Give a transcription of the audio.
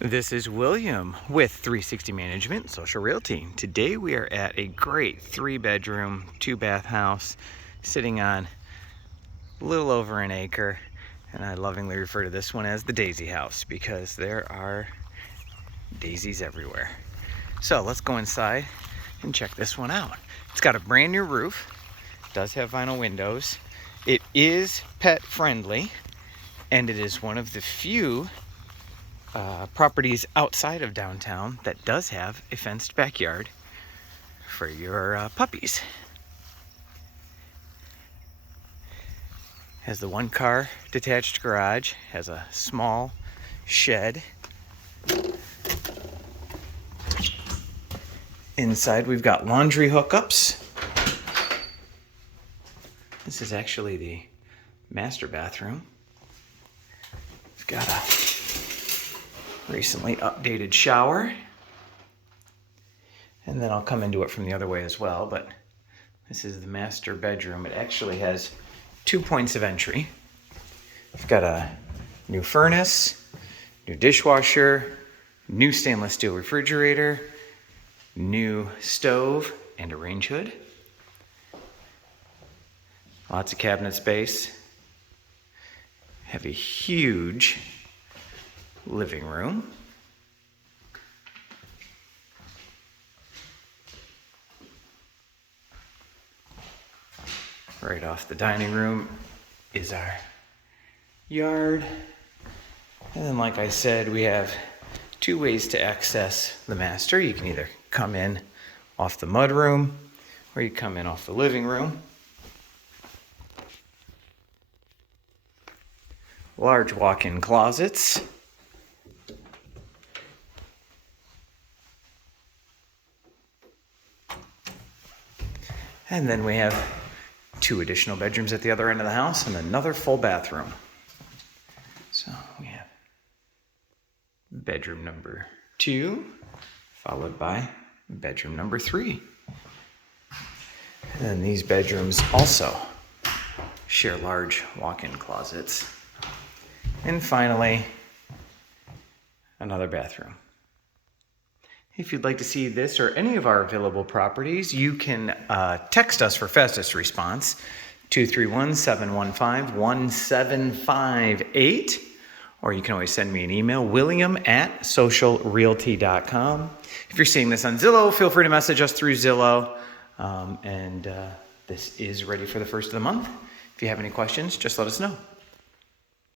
This is William with 360 Management Social Realty. Today we are at a great 3-bedroom, 2-bath house sitting on a little over an acre. And I lovingly refer to this one as the Daisy House because there are daisies everywhere. So let's go inside and check this one out. It's got a brand new roof, does have vinyl windows. It is pet friendly, and it is one of the few properties outside of downtown that does have a fenced backyard for your puppies. Has the 1-car detached garage, has a small shed. Inside we've got laundry hookups. This is actually the master bathroom. We've got a recently updated shower, and then I'll come into it from the other way as well, but this is the master bedroom. It actually has 2 points of entry. We've got a new furnace, new dishwasher, new stainless steel refrigerator, new stove, and a range hood. Lots of cabinet space. Have a huge living room. Right off the dining room is our yard. And then, like I said, we have 2 ways to access the master. You can either come in off the mudroom or you come in off the living room. Large walk-in closets. And then we have 2 additional bedrooms at the other end of the house and another full bathroom. So we have bedroom number 2, followed by bedroom number 3. And then these bedrooms also share large walk-in closets. And finally, another bathroom. If you'd like to see this or any of our available properties, you can text us for fastest response, 231-715-1758. Or you can always send me an email, william@socialrealty.com. If you're seeing this on Zillow, feel free to message us through Zillow. This is ready for the first of the month. If you have any questions, just let us know.